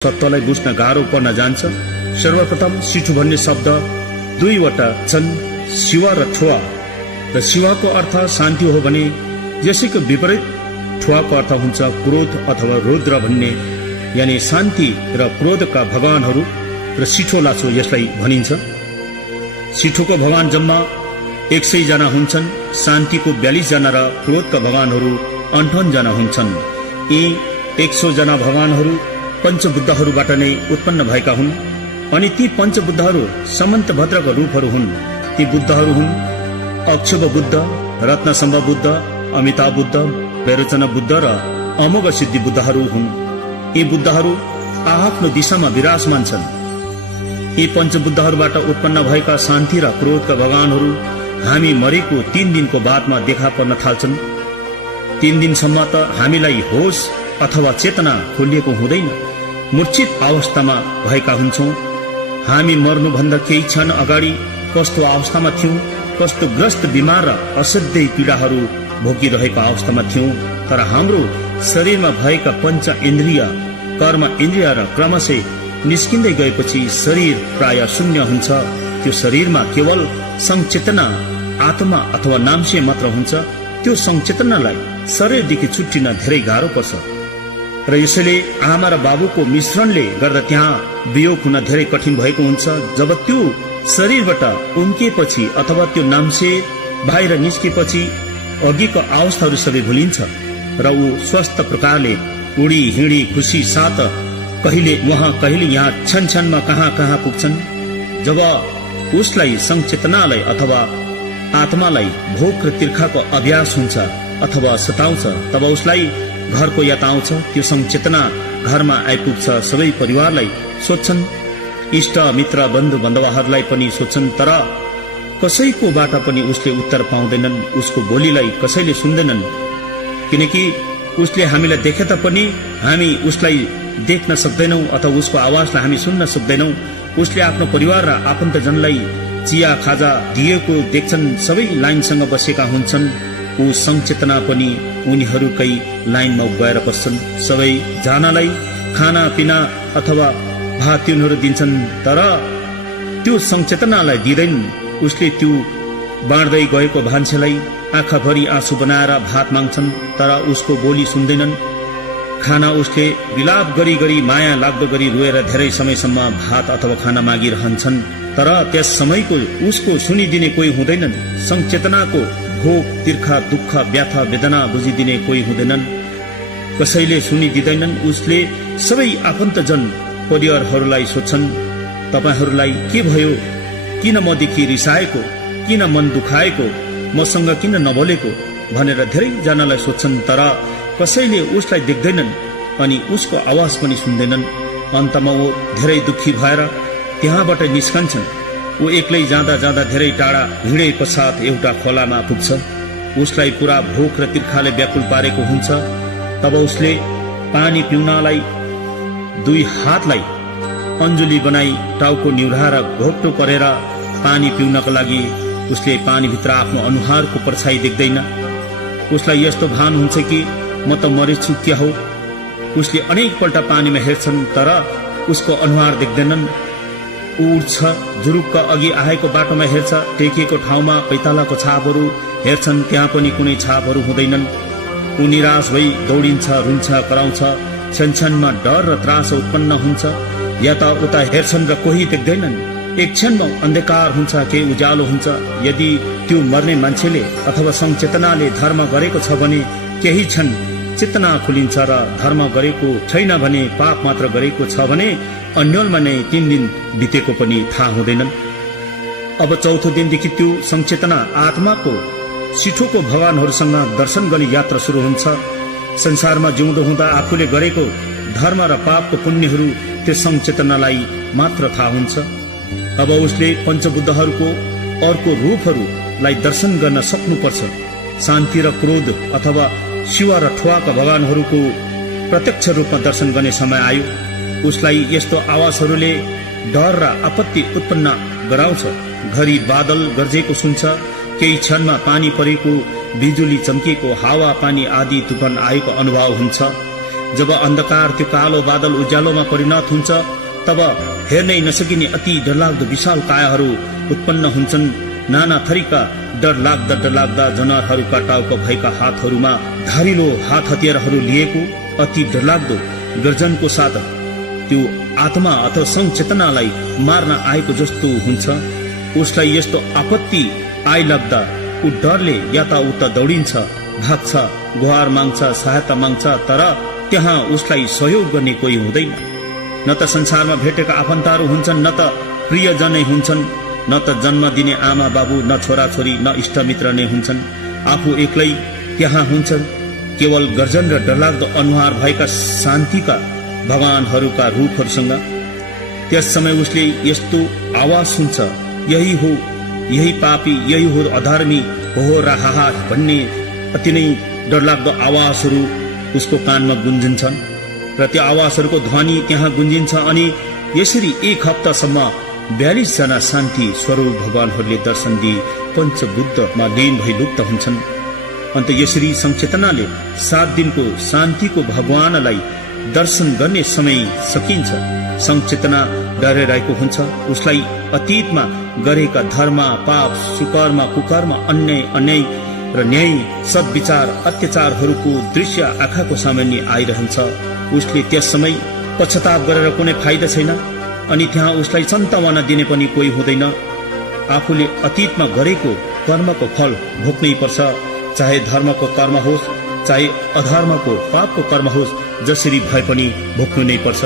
तत्त्वलाई बुझ्न गाह्रो पर्न जान्छ। सर्वप्रथम सिठो भन्ने शब्द दुईवटा छन्, शिवा र ठुवा। र शिवाको अर्थ शान्ति हो भने यसैको विपरीत ठुवाको अर्थ हुन्छ क्रोध अथवा रुद्र भन्ने, यानि शान्ति र क्रोधका भगवानहरू र सिठो लाछो यसलाई भनिन्छ। सिठोको भगवान जम्मा 100 जना हुन्छन्, शान्तिको 42 जना र क्रोधका भगवानहरू 58 जना हुन्छन्। यी 100 जना भगवानहरू पञ्चबुद्धहरूबाट नै उत्पन्न भएका हुन् अनि ती पञ्चबुद्धहरू समन्तभद्रका रूपहरू हुन्। ती बुद्धहरू हुन् अक्षोभ बुद्ध, रत्नसम्भ बुद्ध, अमिताभ बुद्ध, वैरोचन बुद्ध र अमोघ सिद्धि बुद्धहरू हुन्। यी बुद्धहरू आफ्नो दिशामा विराजमान छन्। यी पञ्चबुद्धहरूबाट उत्पन्न भएका शान्ति र क्रोधका भगवानहरू हामी मरेको 3 दिनको बादमा देखा पर्न थाल्छन्। 3 दिनसम्म त हामीलाई होस अथवा चेतना खोलिएको हुँदैन, मूर्छित अवस्थामा भएका हुन्छौं। हामी मर्नुभन्दा केही क्षण अगाडि कस्तो अवस्थामा थियौं, कस्तो ग्रस्त बिमार र असाध्यै पीडाहरू भोगिरहेका अवस्थामा थियौं। तर हाम्रो शरीरमा भएका पञ्च इन्द्रिय, कर्म इन्द्रिय र क्रमशः निस्किँदै गएपछि शरीर प्राय शून्य हुन्छ। त्यो शरीरमा केवल संचेतना, आत्मा अथवा नामसे मात्र हुन्छ। त्यो संचेतनालाई शरीरदेखि छुट्टिन धेरै गाह्रो पर्छ र यसैले आमा र बाबुको मिश्रणले गर्दा त्यहाँ वियोग हुन धेरै कठिन भएको हुन्छ। जब त्यो शरीरबाट उम्किएपछि अथवा त्यो नामसे बाहिर निस्किएपछि अघिको अवस्थाहरू सबै भुलिन्छ र ऊ स्वस्थ प्रकारले उडी हिँडी खुसी साथ कहिले वहाँ कहिले यहाँ क्षण क्षणमा कहाँ कहाँ पुग्छन्। जब उसलाई संचेतनालाई अथवा आत्मालाई भोक र तिर्खाको अभ्यास हुन्छ अथवा सताउँछ, तब उसलाई घरको याद आउँछ। त्यो संचेतना घरमा आइपुग्छ। सबै परिवारलाई सोध्छन्, इष्ट मित्र बन्धु बान्धवहरूलाई पनि सोध्छन्, तर कसैकोबाट पनि उसले उत्तर पाउँदैनन्। उसको बोलीलाई कसैले सुन्दैनन्, किनकि उसले हामीलाई देखे तापनि हामी उसलाई देख्न सक्दैनौं अथवा उसको आवाजलाई हामी सुन्न सक्दैनौं। उसले आफ्नो परिवार र आफन्तजनलाई चिया खाजा दिएको देख्छन्। सबै लाइनसँग बसेका हुन्छन्। ऊ संचेतना पनि उनीहरूकै लाइनमा गएर बस्छन्। सबै जनालाई खाना पिना अथवा भात तिउनहरू दिन्छन्, तर त्यो संचेतनालाई दिँदैन। उसले त्यो बाँड्दै गएको भान्सेलाई आँखाभरि आँसु बनाएर भात माग्छन्, तर उसको बोली सुन्दैनन्। खाना उसले विलाप गरी गरी माया लाग्दो गरी रोएर धेरै समयसम्म भात अथवा खाना मागिरहन्छन्, तर त्यस समयको उसको सुनिदिने कोही हुँदैनन्। संचेतनाको भोग तिर्खा दुःख व्यथा वेदना बुझिदिने कोही हुँदैनन्, कसैले सुनिदिँदैनन्। उसले सबै आफन्तजन परिवारहरूलाई सोध्छन्, तपाईहरूलाई के भयो, किन मदेखि रिसाएको, किन मन दुखाएको, मसँग किन नबोलेको भनेर धेरै जनालाई सोध्छन्, तर कसैले उसलाई देख्दैनन् अनि उसको आवाज पनि सुन्दैनन्। अन्तमा ऊ धेरै दुखी भएर त्यहाँबाट निस्कन्छन्। ऊ एक्लै जाँदा जाँदा धेरै टाढा हिँडे पश्चात एउटा खोलामा पुग्छ। उसलाई पुरा भोक र तिर्खाले व्याकुल पारेको हुन्छ। तब उसले पानी पिउनलाई 2 हातलाई अञ्जुली बनाई टाउको निहुराएर घोप्टो गरेर पानी पिउनको लागि उसले पानीभित्र आफ्नो अनुहारको परछाई देख्दैन। उसलाई यस्तो भान हुन्छ कि म त मरेछु क्या हो। उसले अनेकपल्ट पानीमा हेर्छन्, तर उसको अनुहार देख्दैनन्। उड्छ, जुरुक्क अघि आएको बाटोमा हेर्छ, टेकिएको ठाउँमा पैतालाको छापहरू हेर्छन्, त्यहाँ पनि कुनै छापहरू हुँदैनन्। ऊ निराश भई दौडिन्छ, रुन्छ, कराउँछ। क्षणक्षणमा डर र त्रास उत्पन्न हुन्छ। यता उता हेर्छन् र कोही देख्दैनन्। एक क्षणमा अन्धकार हुन्छ, केही उज्यालो हुन्छ। यदि त्यो मर्ने मान्छेले अथवा संचेतनाले धर्म गरेको छ भने केही क्षण चेतना खुलिन्छ र धर्म गरेको छैन भने, पाप मात्र गरेको छ भने अन्यलमा नै 3 दिन बितेको पनि थाहा हुँदैनन्। अब चौथो दिनदेखि त्यो संचेतना आत्माको सिठोको भगवानहरूसँग दर्शन गर्ने यात्रा सुरु हुन्छ। संसारमा जिउँदो हुँदा आफूले गरेको धर्म र पापको पुण्यहरू त्यो संचेतनालाई मात्र थाहा हुन्छ। अब उसले पञ्चबुद्धहरूको अर्को रूपहरूलाई दर्शन गर्न सक्नुपर्छ। शान्ति र क्रोध अथवा शिव र ठुवाका भगवानहरूको प्रत्यक्ष रूपमा दर्शन गर्ने समय आयो। उसलाई यस्तो आवाजहरूले डर र आपत्ति उत्पन्न गराउँछ। घरि बादल गर्जेको सुन्छ, केही क्षणमा पानी परेको, बिजुली चम्किएको, हावा पानी आदि तुफान आएको अनुभव हुन्छ। जब अन्धकार त्यो कालो बादल उज्यालोमा परिणत हुन्छ तब हेर्नै नसकिने अति डरलाग्दो विशाल कायाहरू उत्पन्न हुन्छन्। नाना थरीका डरलाग्दा जनावरहरूका टाउको भएका हातहरूमा धारिलो हात हतियारहरू लिएको अति डरलाग्दो गर्जनको साथ त्यो आत्मा अथवा संचेतनालाई मार्न आएको जस्तो हुन्छ। उसलाई यस्तो आपत्ति आइलाग्दा ऊ डरले यताउता दौडिन्छ, भाग्छ, गुहार माग्छ, सहायता माग्छ, तर त्यहाँ उसलाई सहयोग गर्ने कोही हुँदैन। न त संसारमा भेटेका आफन्तहरू हुन्छन्, न त प्रियजनै हुन्छन्, न त जन्म दिने आमा बाबु, न छोराछोरी, न इष्टमित्र नै हुन्छन्। आफू एक्लै त्यहाँ हुन्छन्, केवल गर्जन र डरलाग्दो अनुहार भएका शान्तिका भगवानहरूका रूपहरूसँग। त्यस समय उसले यस्तो आवाज सुन्छ, यही हो, यही पापी, यही हो अधर्मी, हो र हाहा भन्ने अति नै डरलाग्दो आवाजहरू उसको कानमा गुन्जिन्छन् र त्यो आवाजहरूको ध्वनि त्यहाँ गुन्जिन्छ। अनि यसरी एक हप्तासम्म 42 जना शान्ति स्वरूप भगवानहरूले दर्शन दिई पञ्चबुद्धमा लीन भई लुप्त हुन्छन्। अन्त यसरी संचेतनाले 7 दिनको शान्तिको भगवानलाई दर्शन गर्ने समय सकिन्छ। संचेतना डराइरहेको हुन्छ, उसलाई अतीतमा गरेका धर्म, पाप, सुकर्म, कुकर्म, अन्याय र न्याय, सद्विचार, अत्याचारहरूको दृश्य आँखाको सामान्य आइरहन्छ। उसले त्यस समय पश्चाताप गरेर कुनै फाइदा छैन, अनि त्यहाँ उसलाई सन्तावना दिने पनि कोही हुँदैन। आफूले अतीतमा गरेको कर्मको फल भोग्नै पर्छ, चाहे धर्मको कर्म होस्, चाहे अधर्मको पापको कर्म होस्, जसरी भए पनि भोग्नु नै पर्छ।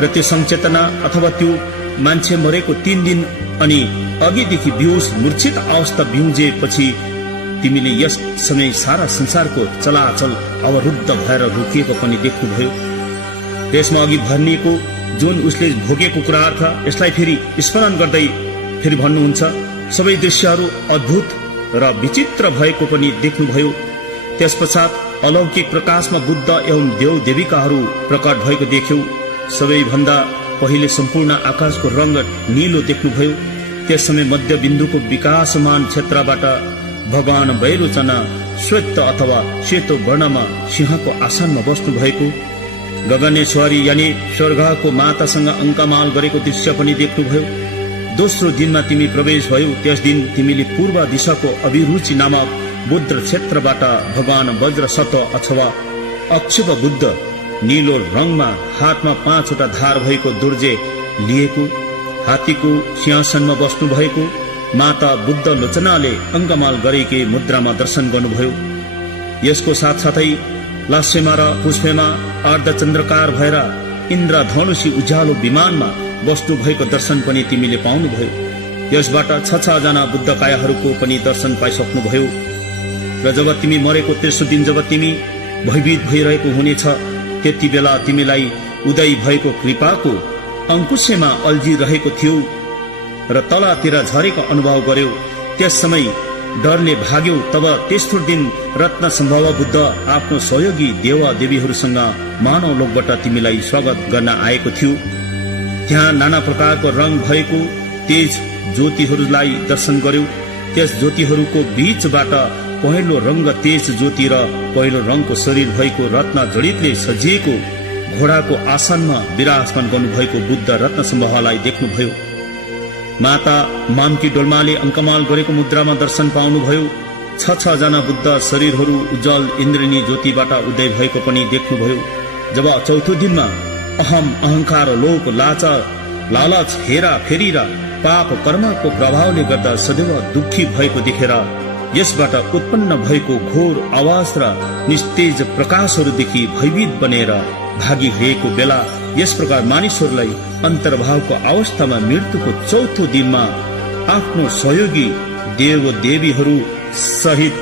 र त्यो संचेतना अथवा त्यो मान्छे मरेको 3 दिन अनि अघिदेखि बेहोस मूर्छित अवस्था बिउजेपछि तिमीले यस समय सारा संसारको चलाचल अवरुद्ध भएर रोकिएको पनि देख्नुभयो। त्यसमा अघि भनिएको जुन उसले भोगेको कुराहरू छ, यसलाई फेरि स्मरण गर्दै फेरि भन्नुहुन्छ, सबै दृश्यहरू अद्भुत र विचित्र भएको पनि देख्नुभयो। त्यसपश्चात अलौकिक प्रकाशमा बुद्ध एवं देव देविकाहरू प्रकट भएको देख्यौ। सबैभन्दा पहिले सम्पूर्ण आकाशको रंग नीलो देख्नुभयो। त्यस समय मध्य बिन्दुको विकासमान क्षेत्रबाट भगवान वैरोचना श्वेत अथवा सेतो वर्णमा सिंहको आसनमा बस्नु भएको, गगनेश्वरी यानी स्वर्गको मातासँग अङ्कमाल गरेको दृश्य पनि देख्नुभयो। दोस्रो दिनमा तिमी प्रवेश भयो, त्यस दिन तिमीले पूर्व दिशाको अभिरुचि नामक बुद्ध क्षेत्रबाट भगवान वज्र सत्व अथवा अक्षुभ बुद्ध नीलो रङमा हातमा 5 वटा धार भएको दुर्जे लिएको, हात्तीको सिंहासनमा बस्नु भएको माता बुद्ध लोचनाले अङ्कमाल गरेकी मुद्रामा दर्शन गर्नुभयो। यसको साथसाथै लास्यमा र पुष्पेमा अर्धचन्द्रकार भएर इन्द्रधनुषी उज्यालो विमानमा बस्नु भएको दर्शन पनि तिमीले पाउनुभयो। यसबाट 6 जना बुद्धकायहरूको पनि दर्शन पाइसक्नुभयो। र जब तिमी मरेको तेस्रो दिन जब तिमी भयभीत भइरहेको हुनेछ, त्यति बेला तिमीलाई उदय भएको कृपाको अंकुशमा अल्झिरहेको थियो र तलतिर झरेको अनुभव गर्यौ। त्यस समय डरले भाग्यौ। तब तेस्रो दिन रत्न सम्भव बुद्ध आफ्नो सहयोगी देवा देवीहरूसँग मानव लोकबाट तिमीलाई स्वागत गर्न आएको थियो। त्यहाँ नाना प्रकारको रङ भएको तेज ज्योतिहरूलाई दर्शन गर्यौ। त्यस ज्योतिहरूको बीचबाट पहिलो रंग तेज ज्योति र पहिलो रङको शरीर भएको रत्न जडितले सजिएको घोडाको आसनमा विराजमान गर्नुभएको बुद्ध रत्न सम्भवलाई देख्नुभयो। माता मामकी डोल्माले अङ्कमाल गरेको मुद्रामा दर्शन पाउनुभयो। 6 जना बुद्ध शरीरहरू उज्जवल इन्द्रिणी ज्योतिबाट उदय भएको पनि देख्नुभयो। जब चौथो दिनमा अहम, अहंकार, लोभ, लालच, हेरा फेरी र पाप कर्मको प्रभावले गर्दा सदैव दुखी भएको देखेर यसबाट उत्पन्न भएको घोर आवाज र निस्तेज प्रकाशहरूदेखि भयभीत बनेर भागिरहेको बेला यस प्रकार मानिसहरूलाई अन्तर्भावको अवस्थामा मृत्युको चौथो दिनमा आफ्नो सहयोगी देव देवीहरू सहित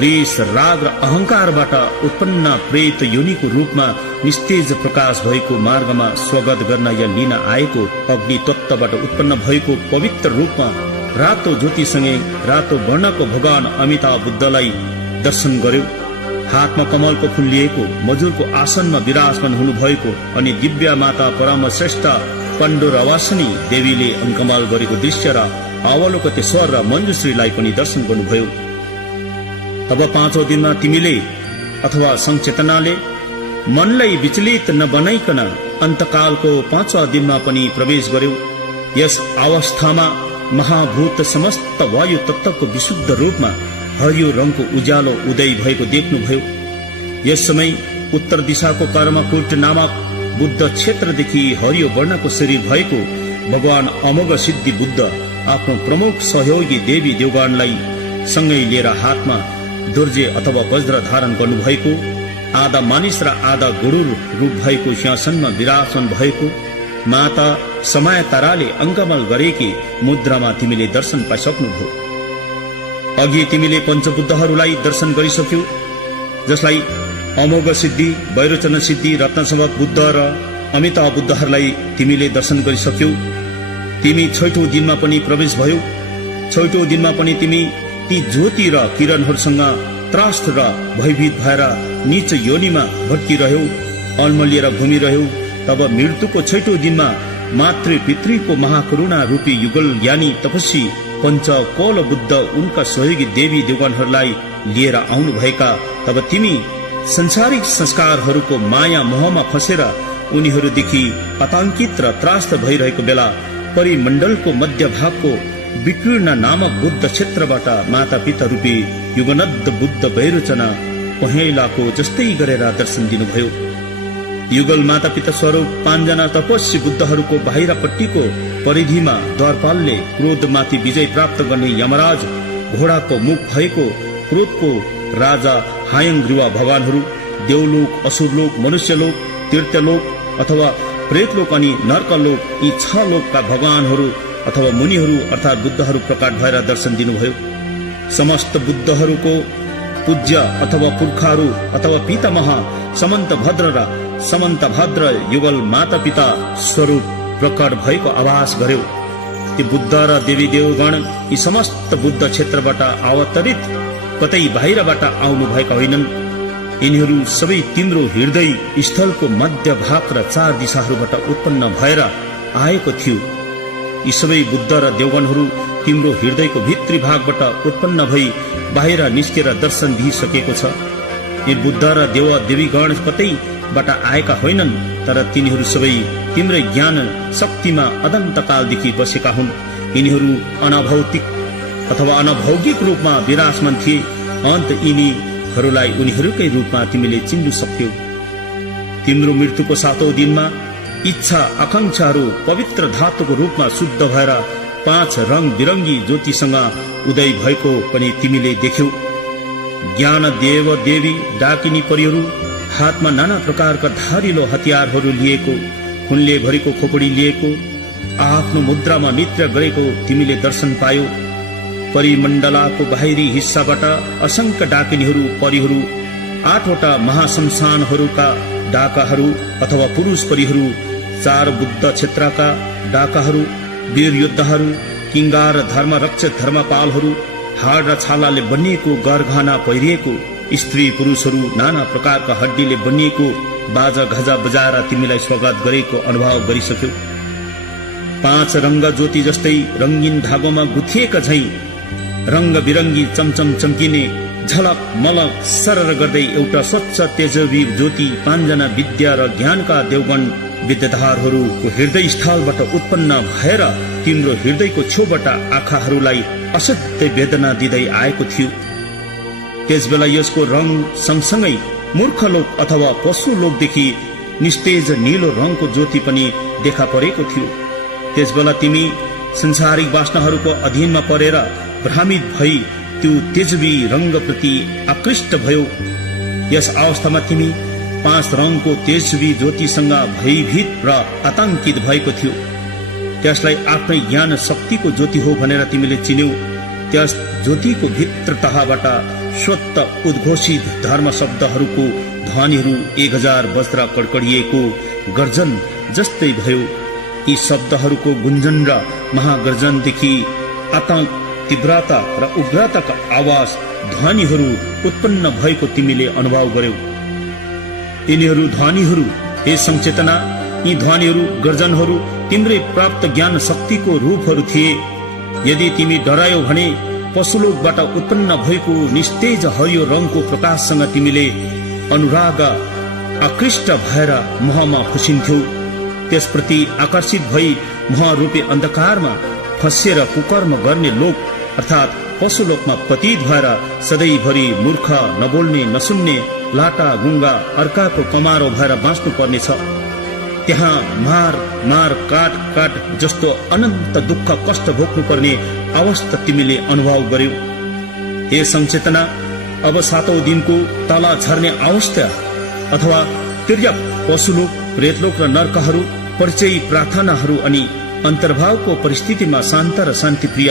रिस, राग र अहंकारबाट उत्पन्न प्रेत योनिको रूपमा निस्तेज प्रकाश भएको मार्गमा स्वागत गर्न या लिन आएको अग्नि तत्त्वबाट उत्पन्न भएको पवित्र रूपमा रातो ज्योतिसँगै रातो वर्णको भगवान अमिताभ बुद्धलाई दर्शन गर्यो। हातमा कमलको फूल लिएको मजुरको आसनमा विराजमान हुनुभएको अनि दिव्य माता परम श्रेष्ठ पण्डुरवासिनी देवीले अङ्कमाल गरेको दृश्य र अवलोकतेश्वर र मञ्जुश्रीलाई पनि दर्शन गर्नुभयो। तब 5औं दिनमा तिमीले अथवा संचेतनाले मनलाई विचलित नबनाइकन अन्तकालको 5औं दिनमा पनि प्रवेश गर्यौ। यस अवस्थामा महाभूत समस्त वायु तत्वको विशुद्ध रूपमा हरियो रङको उज्यालो उदय भएको देख्नुभयो। यस समय उत्तर दिशाको कर्मकुट नामक बुद्ध क्षेत्रदेखि हरियो वर्णको शरीर भएको भगवान अमोघ सिद्धि बुद्ध आफ्नो प्रमुख सहयोगी देवी देवगणलाई सँगै लिएर हातमा दुर्जे अथवा वज्र धारण गर्नुभएको, आधा मानिस र आधा गरुड रूप भएको सिंहासनमा विराजमान भएको माता समय ताराले अङ्कमल गरेकी मुद्रामा तिमीले दर्शन पाइसक्नुभयो। अघि तिमीले पञ्चबुद्धहरूलाई दर्शन गरिसक्यौ, जसलाई अमोघ सिद्धि, वैरोचन सिद्धि, रत्नसम्भव बुद्ध र अमिताभ बुद्धहरूलाई तिमीले दर्शन गरिसक्यौ। तिमी 6औं दिनमा पनि प्रवेश भयो। 6औं दिनमा पनि तिमी ती ज्योति र किरणहरूसँग त्रास्त र भयभीत भएर नीच योनिमा भट्किरह्यौ, अल्मलिएर घुमिरह्यौ। तब मृत्युको 6औं दिनमा मातृ पितृको महाकरुणा रूपी युगल ज्ञानी तपस्वी पञ्च कौल बुद्ध उनका सहयोगी देवी देवगणहरूलाई लिएर आउनुभएका। तब तिमी संसारिक संस्कारहरूको माया मोहमा फसेर उनीहरूदेखि आतंकित र त्रास्त भइरहेको बेला परिमण्डलको मध्य भागको विकीर्ण नामक बुद्ध क्षेत्रबाट माता पिता रूपी युगनद्ध बुद्ध वैरोचन पहेँलाको जस्तै गरेर दर्शन दिनुभयो। युगल माता पिता स्वरूप 5 जना तपस्वी बुद्धहरूको बाहिरपट्टिको परिधिमा द्वारपालले क्रोधमाथि विजय प्राप्त गर्ने यमराज घोडाको मुख भएको क्रोधको राजा हायङ्ग्रीवा भगवानहरू, देवलोक, असुरलोक, मनुष्यलोक, तीर्थलोक अथवा प्रेतलोक अनि नर्कलोक, यी 6 लोकका भगवानहरू अथवा मुनिहरू अर्थात् बुद्धहरू प्रकट भएर दर्शन दिनुभयो। समस्त बुद्धहरूको पूज्य अथवा पुर्खाहरू अथवा पितामह समन्त भद्र र समन्त भद्र युगल माता पिता स्वरूप प्रकट भएको आभास गर्यो। ती बुद्ध र देवी देवगण यी समस्त बुद्ध क्षेत्रबाट अवतरित कतै बाहिरबाट आउनु भएका होइनन्। यिनीहरू सबै तिम्रो हृदय स्थलको मध्य भाग र 4 दिशाहरूबाट उत्पन्न भएर आएको थियो। यी सबै बुद्ध र देवगणहरू तिम्रो हृदयको भित्री भागबाट उत्पन्न भई बाहिर निस्केर दर्शन दिइसकेको छ। यी बुद्ध र देव देवीगण कतैबाट आएका होइनन्, तर तिनीहरू सबै तिम्रै ज्ञान शक्तिमा अनन्तकालदेखि बसेका हुन्। यिनीहरू अनभौतिक अथवा अनभौगिक रूपमा विराजमान थिए। अन्त यिनीहरूलाई उनीहरूकै रूपमा तिमीले चिन्नु सक्यौ। तिम्रो मृत्युको 7औं दिनमा इच्छा आकांक्षाहरू पवित्र धातुको रूपमा शुद्ध भएर 5 रङ बिरङ्गी ज्योतिसँग उदय भएको पनि तिमीले देख्यौ। ज्ञान देव देवी डाकिनी परिहरू हातमा नाना प्रकारका धारिलो हतियारहरू लिएको, खुनले भरेको खोपडी लिएको, आफ्नो मुद्रामा नृत्य गरेको तिमीले दर्शन पायौ। परिमण्डलाको बाहिरी हिस्साबाट असंख्य डाकिनीहरू परिहरू, 8वटा महाशमशानहरूका डाकाहरू अथवा पुरुष परिहरू, 4 बुद्ध क्षेत्रका डाकाहरू, वीर योद्धाहरू, किङ्गार धर्म रक्षक धर्मपालहरू, हाड र छालाले बनिएको गरगहना पहिरिएको स्त्री पुरुषहरू, नाना प्रकारका हड्डीले बनिएको बाजा घजा बजाएर तिमीलाई स्वागत गरेको अनुभव गरिसक्यौ। 5 रङ्ग ज्योति जस्तै रङ्गीन धागोमा गुथिएका झैं रङ्ग बिरङ्गी चमचम चम्किने झलक मलक सरर गर्दै एउटा स्वच्छ तेजवी ज्योति 5 जना विद्या र ज्ञानका देवगण विद्याधरहरूको हृदय स्थलबाट उत्पन्न भएर तिम्रो हृदयको छेउबाट आँखाहरूलाई असाध्य वेदना दिँदै आएको थियो। त्यसबेला यसको रङ सँगसँगै मूर्खलोक अथवा पशुलोकदेखि निस्तेज नीलो रङको ज्योति पनि देखा परेको थियो। त्यसबेला तिमी संसारिक वासनाहरूको अधीनमा परेर भ्रमित भई त्यो तेजवी रङप्रति आकृष्ट भयो। यस अवस्थामा तिमी 5 रङको तेजवी ज्योतिसँग भयभीत र आतंकित भएको थियो। त्यसलाई आफ्नै ज्ञान शक्तिको ज्योति हो भनेर तिमीले चिन्यौ। त्यस ज्योतिको भित्र तहबाट स्वत उद्घोषित धर्म शब्दहरूको ध्वनिहरू 1000 वज्र कड्कडिएको गर्जन जस्तै भयो। यी शब्दहरूको गुन्जन र महागर्जनदेखि आतंक, तीव्रता र उग्रताका आवाज ध्वनिहरू उत्पन्न भएको तिमीले अनुभव गर्यौ। यिनीहरू ध्वनिहरू हे संचेतना, यी ध्वनिहरू गर्जनहरू तिम्रै प्राप्त ज्ञान शक्तिको रूपहरू थिए। यदि तिमी डरायौ भने पशुलोकबाट उत्पन्न भएको निस्तेज हरियो रङको प्रकाशसँग तिमीले अनुराग आकृष्ट भएर मोहमा फसिन्थ्यौ। त्यसप्रति आकर्षित भई मोहरूपी अन्धकारमा फसिएर कुकर्म गर्ने लोक अर्थात् पशुलोकमा पतित भएर सधैँभरि मूर्ख, नबोल्ने, नसुन्ने, लाटा गुङ्गा, अर्काको कमारो भएर बाँच्नु पर्नेछ। त्यहाँ मार मार, काट काट जस्तो अनन्त दुःख कष्ट भोग्नु पर्ने अवस्था तिमीले अनुभव गर्यौ। हे संचेतना, अब 7औं दिनको तला झर्ने अवस्था अथवा तिर्यक, पशुलोक, प्रेतलोक र नर्कहरू, परिचय, प्रार्थनाहरू अनि अन्तर्भावको परिस्थितिमा शान्त र शान्तिप्रिय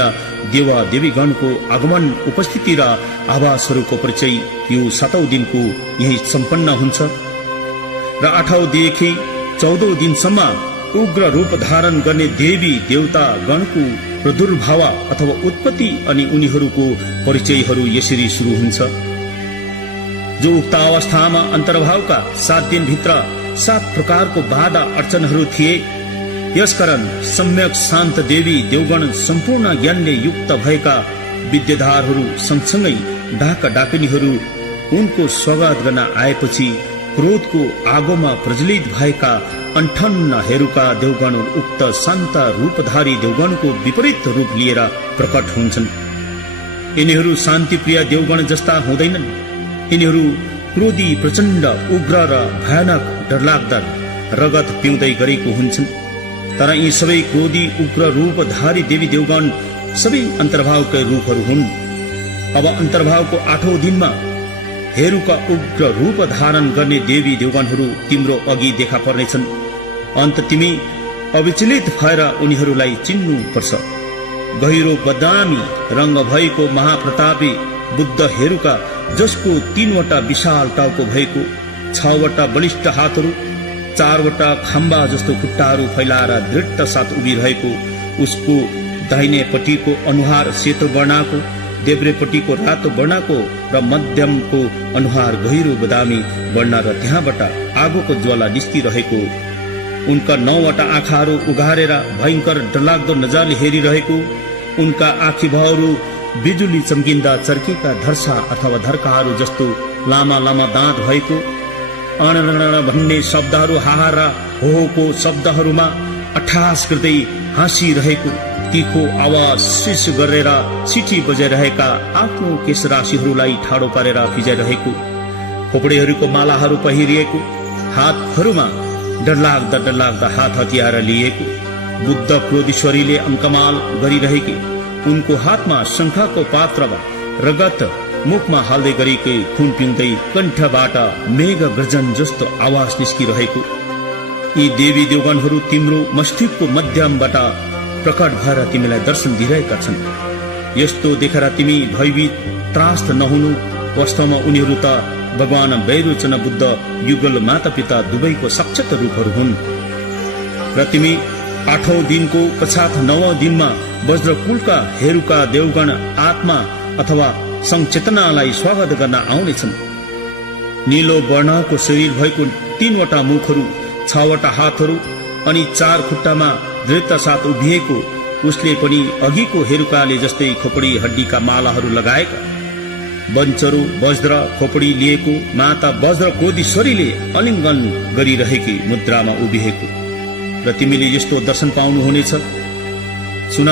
देवा देवीगणको आगमन, उपस्थिति र आवासहरूको परिचय यो 7औं दिनको यही सम्पन्न हुन्छ र 8औं दिनदेखि 14औं दिनसम्म उग्र रूप धारण गर्ने देवी देवता गणको प्रादुर्भाव अथवा उत्पत्ति अनि उनीहरूको परिचयहरू यसरी सुरु हुन्छ। जो उक्त अवस्थामा अन्तर्भावका 7 दिनभित्र 7 प्रकारको बाधा अडचनहरू थिए, यसकारण सम्यक शान्त देवी देवगण सम्पूर्ण ज्ञानले युक्त भएका विद्याधरहरू सँगसँगै डाका डाकिनीहरू उनको स्वागत गर्न आएपछि क्रोधको आगोमा प्रज्वलित भएका 58 देवगण उक्त शान्त रूपधारी देवगणको विपरीत रूप लिएर प्रकट हुन्छन्। यिनीहरू शान्तिप्रिय देवगण जस्ता हुँदैनन्। यिनीहरू क्रोधी, प्रचण्ड, उग्र र भयानक, डरलाग्दा रगत पिउँदै गरेको हुन्छन्। तर यी सबै क्रोधी, उग्र रूपधारी देवी देवगण सबै अन्तर्भावकै रूपहरू हुन्। अब अन्तर्भावको 8औं दिनमा हेरुका उग्र रूप धारण गर्ने देवी देवगणहरू तिम्रो अघि देखा पर्नेछन्। अन्त तिमी अविचलित भएर उनीहरूलाई चिन्नु पर्छ। गहिरो बदामी रंग भएको महाप्रतापी बुद्ध हेरुका, जसको 3वटा विशाल टाउको भएको, 6वटा बलिष्ठ हातहरू, 4वटा खम्बा जस्तो खुट्टाहरू फैलाएर दृढता साथ उभिरहेको, उसको दाहिनेपट्टिको अनुहार सेतो वर्णको, देब्रेपट्टिको रातो वर्णको र मध्यमको अनुहार गहिरो बदामी वर्ण र त्यहाँबाट आगोको ज्वाला निस्किरहेको, उनका 9वटा आँखाहरू उघारेर भयंकर डरलाग्दो नजरले हेरिरहेको, उनका आँखी भावहरू बिजुली चम्किँदा चर्केका धर्सा अथवा धर्काहरू जस्तो लामा लामा दाँत भएको, अणरण भन्ने शब्दहरू हाहार होको शब्दहरूमा अट्ठास गर्दै हाँसिरहेको, तीखो आवाज शिश गरेर सिटी बजाइरहेका आफ्नो केशराशिहरूलाई ठाडो पारेर फिजाइरहेको, खोपडीहरूको मालाहरू पहिरिएको, हातहरूमा डरलाग्दा हात हतियार लिएको, बुद्ध क्रोधीश्वरीले अङ्कमाल गरिरहेकी, उनको हातमा शङ्खाको पात्रमा रगत मुखमा हाल्दै गरेकै खुन पिउँदै कण्ठबाट मेघ गर्जन जस्तो आवाज निस्किरहेको, यी देवी देवगणहरू तिम्रो मस्तिष्कको मध्यमबाट प्रकट भएर तिमीलाई दर्शन दिइरहेका छन्। यस्तो देखेर तिमी भयभीत त्रास्त नहुनु। वास्तवमा उनीहरू त भगवान वैरोचन बुद्ध युगल माता पिता दुवैको साक्षात रूपहरू हुन्। र तिमी 8औं दिनको पश्चात 9औं दिनमा वज्रकुलका हेरुका देवगण आत्मा अथवा संचेतनालाई स्वागत गर्न आउनेछन्। नीलो वर्णको शरीर भएको 3वटा मुखहरू, 6वटा हातहरू अनि 4 खुट्टामा दृढता साथ उभिएको, उसले पनि अघिको हेरुकाले जस्तै खोपडी हड्डीका मालाहरू लगाएका, वञ्चरो वज्र खोपडी लिएको माता वज्र क्रोधीश्वरीले अलिङ्गन गरिरहेकी मुद्रामा उभिएको र तिमीले यस्तो दर्शन पाउनुहुनेछ। सुन,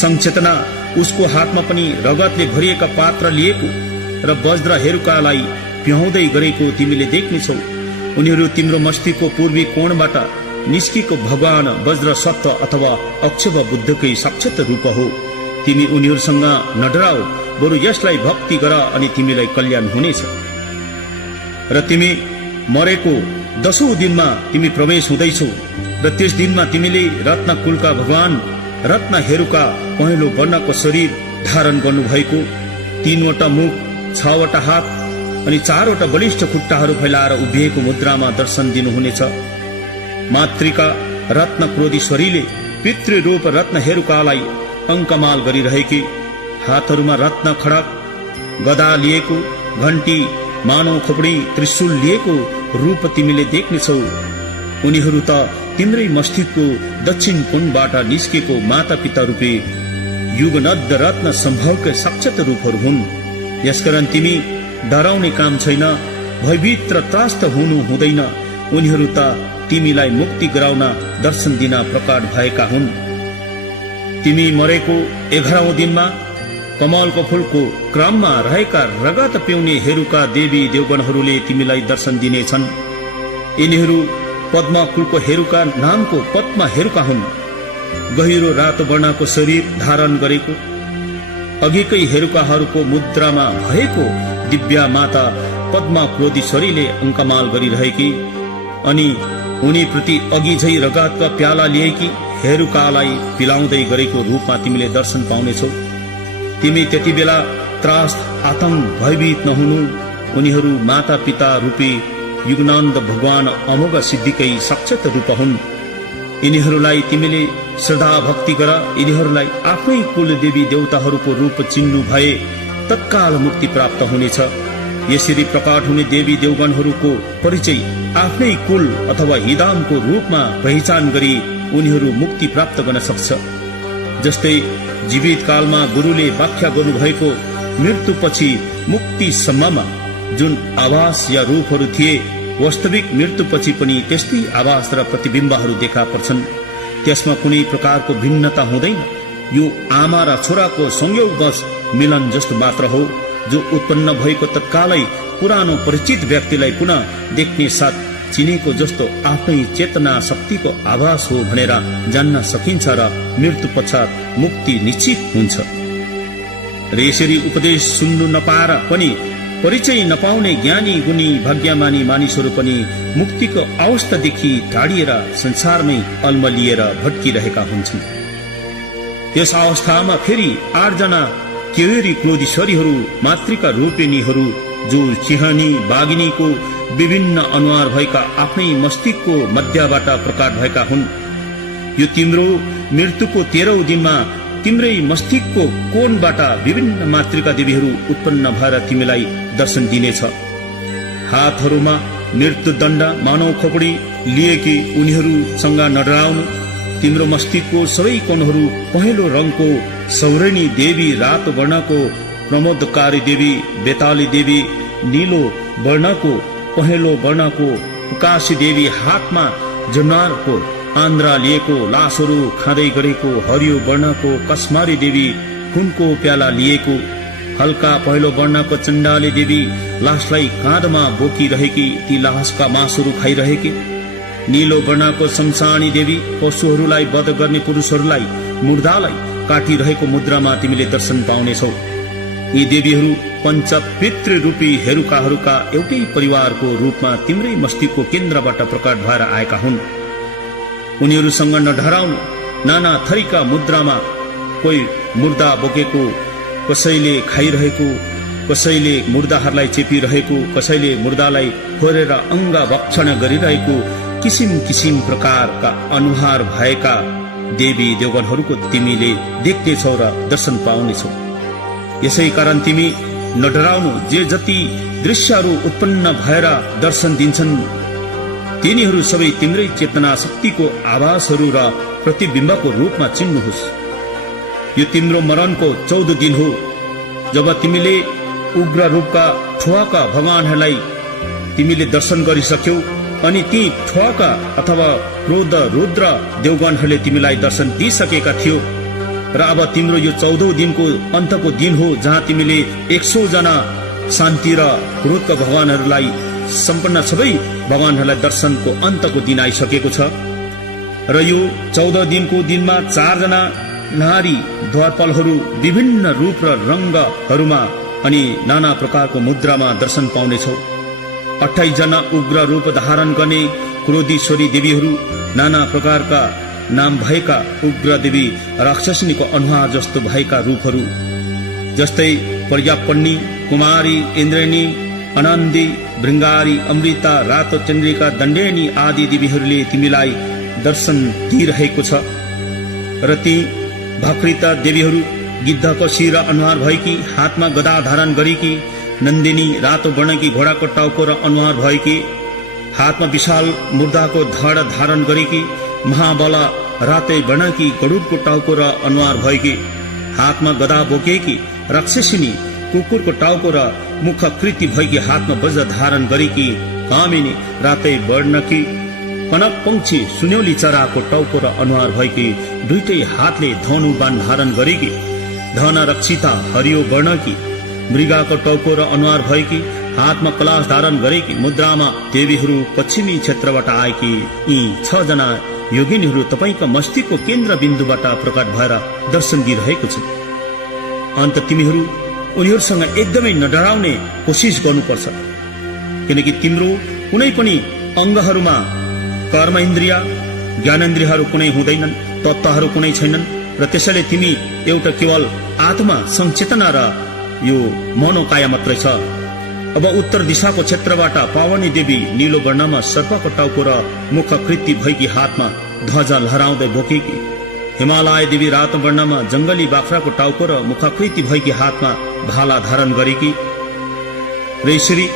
संचेतना उसको हातमा पनि रगतले भरिएका पात्र लिएको र वज्र हेरुकालाई पिहाउँदै गरेको तिमीले देख्नेछौ। उनीहरू तिम्रो मस्तिष्कको पूर्वी कोणबाट निस्किएको भगवान वज्र सत्व अथवा अक्षव बुद्धकै साक्षात रूप हो। तिमी उनीहरूसँग नडराऊ, बरु यसलाई भक्ति गर अनि तिमीलाई कल्याण हुनेछ। र तिमी मरेको 10औं दिनमा तिमी प्रवेश हुँदैछौ र त्यस दिनमा तिमीले रत्न कुलका भगवान रत्न हेरुका पहेँलो वर्णको शरीर धारण गर्नुभएको, 3वटा मुख, 6वटा हात अनि 4वटा बलिष्ठ खुट्टाहरू फैलाएर उभिएको मुद्रामा दर्शन दिनुहुनेछ। मातृका रत्न क्रोधीश्वरीले पितृरूप रत्न हेरुकालाई अङ्कमाल गरिरहेकी, हातहरूमा रत्न खडक गदा लिएको, घण्टी, मानव खोपडी, त्रिशूल लिएको रूप तिमीले देख्नेछौ। उनीहरू त तिम्रै मस्तिष्कको दक्षिण कोणबाट निस्केको माता पिता रूपी युगनद्ध रत्न सम्भवका साक्षात रूपहरू हुन्। यसकारण तिमी डराउने काम छैन। भयभीत र त्रास्त हुनु हुँदैन। उनीहरू त तिमीलाई मुक्ति गराउन दर्शन दिन प्रकट भएका हुन्। तिमी मरेको 11औं दिनमा कमलको फूलको क्रममा रहेका रगत पिउने हेरुका देवी देवगणहरूले तिमीलाई दर्शन दिनेछन्। यिनीहरू पद्म कुलको हेरुका नामको पद्म हेरुका हुन्। गहिरो रातो वर्णको शरीर धारण गरेको अघिकै हेरुकाहरूको मुद्रामा भएको दिव्य माता पद्मा क्रोधीश्वरीले अङ्कमाल गरिरहेकी अनि उनीप्रति अघि झै रगतका प्याला लिएकी हेरुकालाई पिलाउँदै गरेको रूपमा तिमीले दर्शन पाउनेछौ। तिमी त्यति बेला त्रास आतंक भयभीत नहुनु। उनीहरू माता पिता रूपी युगनन्द भगवान अमोघ सिद्धिकै साक्षात रूप हुन्। यिनीहरूलाई तिमीले श्रद्धा भक्ति गर। यिनीहरूलाई आफ्नै कुल देवी देवताहरूको रूप चिन्नु भए तत्काल मुक्ति प्राप्त हुनेछ। यसरी प्रकट हुने देवी देवगणहरूको परिचय आफ्नै कुल अथवा हिदामको रूपमा पहिचान गरी उनीहरू मुक्ति प्राप्त गर्न सक्छ। जस्तै जीवित कालमा गुरुले व्याख्या गर्नुभएको मृत्युपछि मुक्तिसम्ममा जुन आभास या रूपहरू थिए, वास्तविक मृत्युपछि पनि त्यस्तै आभास र प्रतिबिम्बहरू देखा पर्छन्। त्यसमा कुनै प्रकारको भिन्नता हुँदैन। यो आमा र छोराको संयोगवश मिलन जस्तो मात्र हो, जो उत्पन्न भएको तत्कालै पुरानो परिचित व्यक्तिलाई पुनः देख्ने साथ चिनेको जस्तो आफ्नै चेतना शक्तिको आभास हो भनेर जान्न सकिन्छ र मृत्यु पश्चात मुक्ति निश्चित हुन्छ। र यसरी उपदेश सुन्नु नपाएर पनि परिचय नपाउने ज्ञानी गुणी भाग्यमानी मानिसहरू पनि मुक्तिको अवस्थादेखि टाढिएर संसारमै अल्मलिएर भट्किरहेका हुन्छन्। त्यस अवस्थामा फेरि 8 जना केवेरी क्रोधीश्वरीहरू मातृका रूपिणीहरू जो सिंहनी बाघिनीको विभिन्न अनुहार भएका आफ्नै मस्तिष्कको मध्यबाट प्रकट भएका हुन्। यो तिम्रो मृत्युको 13औं दिनमा तिम्रै मस्तिष्कको कोणबाट विभिन्न मातृका देवीहरू उत्पन्न भएर तिमीलाई दर्शन दिनेछ। हातहरूमा मृत्युदण्ड मानव खोपडी लिएकी उनीहरूसँग नडराउनु। तिम्रो मस्तिष्कको सबै कोणहरू पहेँलो रङको सौरेणी देवी, रातो वर्णको प्रमोदकारी देवी बेताली देवी, नीलो वर्णको पहेँलो वर्णको उकासी देवी, हातमा जनारको आन्द्रा लिएको लासहरू खाँदै गरेको हरियो वर्णको कस्मारी देवी, खुनको प्याला लिएको हल्का पहेँलो वर्णको चण्डाली देवी, लासलाई काँधमा बोकिरहेकी ती लासका मासुहरू खाइरहेकी, नीलो वर्णको शमशानी देवी, पशुहरूलाई वध गर्ने पुरुषहरूलाई मुर्दालाई काटिरहेको मुद्रामा तिमीले दर्शन पाउनेछौ। यी देवीहरू पञ्चपितृ रूपी हेरुकाहरूका एउटै परिवारको रूपमा तिम्रै मस्तिष्कको केन्द्रबाट प्रकट भएर आएका हुन्। उनीहरूसँग नडराउनु। नाना थरीका मुद्रामा कोही मुर्दा बोकेको, कसैले खाइरहेको, कसैले मुर्दाहरूलाई चेपिरहेको, कसैले मुर्दालाई फोरेर अङ्ग भक्षण गरिरहेको किसिम किसिम प्रकारका अनुहार भएका देवी देवगणहरूको तिमीले देख्नेछौ र दर्शन पाउनेछौ। यसै कारण तिमी नडराउनु। जे जति दृश्यहरू उत्पन्न भएर दर्शन दिन्छन् तिनीहरू सबै तिम्रै चेतना शक्तिको आभासहरू र प्रतिबिम्बको रूपमा चिन्नुहोस्। यो तिम्रो मरणको 14 दिन हो, जब तिमीले उग्र रूपका ठुवाका भगवानहरूलाई तिमीले दर्शन गरिसक्यौ अनि ती ठुवाका अथवा क्रोध रुद्र देवगणहरूले तिमीलाई दर्शन दिइसकेका थियो। र अब तिम्रो यो 14औं दिनको अन्तको दिन हो, जहाँ तिमीले 100 जना शान्ति र क्रोधका भगवानहरूलाई सम्पन्न सबै भगवानहरूलाई दर्शनको अन्तको दिन आइसकेको छ। र यो 14 दिनको दिनमा 4 जना नारी द्वारपालहरू विभिन्न रूप र रङ्गहरूमा अनि नाना प्रकारको मुद्रामा दर्शन पाउनेछौ। 28 जना उग्र रूप धारण गर्ने क्रोधीश्वरी देवीहरू, नाना प्रकारका नाम भएका उग्र देवी राक्षसनीको अनुहार जस्तो भएका रूपहरू, जस्तै प्रजापन्नी, कुमारी, इन्द्रेणी, अनन्दी, भृङ्गारी, अमृता, रातो चन्द्रिका, दण्डेनी आदि देवीहरूले तिमीलाई दर्शन दिइरहेको छ। र ती भाकृता देवीहरू गिद्धको शिर अनुहार भएकी, हातमा गदा धारण गरेकी, नन्दिनी रातो वर्णकी घोडाको टाउको र अनुहार भएकी, हातमा विशाल मुर्दाको धड धारण गरेकी, महाबला रातै वर्णकी गरुडको टाउको र अनुहार भएकी, हातमा गदा बोकेकी राक्षसिनी कुकुरको टाउको र मुखाकृति भएकी हातमा वज्र धारण गरेकी कामिनी रातै वर्णकी कनक पंक्षी सुन्यौली चराको टाउको र अनुहार भएकी दुईटै हातले धनु बाण धारण गरेकी धन रक्षिता हरियो वर्णकी मृगाको टाउको र अनुहार भएकी हातमा कलाश धारण गरेकी मुद्रामा देवीहरू पश्चिमी क्षेत्रबाट आएकी यी 6 जना योगिनीहरू तपाईका मस्तिष्कको केन्द्र बिन्दुबाट प्रकट भएर दर्शन दिइरहेको छ। अन्त तिमीहरू उनीहरूसँग एकदमै नडराउने कोसिस गर्नुपर्छ, किनकि तिम्रो कुनै पनि अङ्गहरूमा कर्म इन्द्रिय ज्ञानेन्द्रियहरू कुनै हुँदैनन्, तत्त्वहरू कुनै छैनन् र त्यसैले तिमी एउटा केवल आत्मा संचेतना र यो मनोकाया मात्रै छ। अब उत्तर दिशाको क्षेत्रबाट पावनी देवी नीलो वर्णमा सर्पको टाउको र मुखाकृति भएकी हातमा ध्वजा लहराउँदै बोकेकी हिमालय देवी रातो वर्णमा जंगली बाख्राको टाउको र मुखाकृति भएकी हातमा भाला धारण गरेकी र यसरी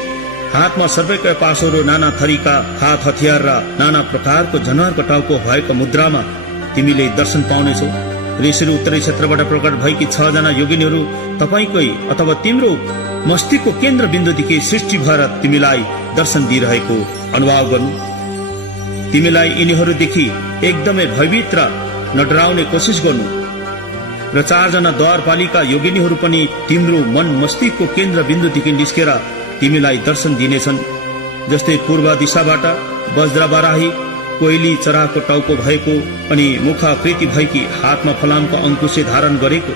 हातमा सर्पका पासोहरू नाना थरीका हात हतियार र नाना प्रकारको जनावरको टाउको भएको मुद्रामा तिमीले दर्शन पाउनेछौ। र यसरी उत्तरी क्षेत्रबाट प्रकट भएकी 6 जना योगिनीहरू तपाईकै अथवा तिम्रो मस्तिष्कको केन्द्र बिन्दुदेखि सृष्टि भएर तिमीलाई दर्शन दिइरहेको अनुभव गर्नु। तिमीलाई यिनीहरूदेखि एकदमै भयभीत र नडराउने कोसिस गर्नु र 4 जना द्वारपालिका योगिनीहरू पनि तिम्रो मन मस्तिष्कको केन्द्र बिन्दुदेखि निस्केर तिमीलाई दर्शन दिनेछन्। जस्तै पूर्व दिशाबाट वज्रबराही कोइली चराको टाउको भएको अनि मुखाकृति भएकी हातमा फलामको अंकुशे धारण गरेको,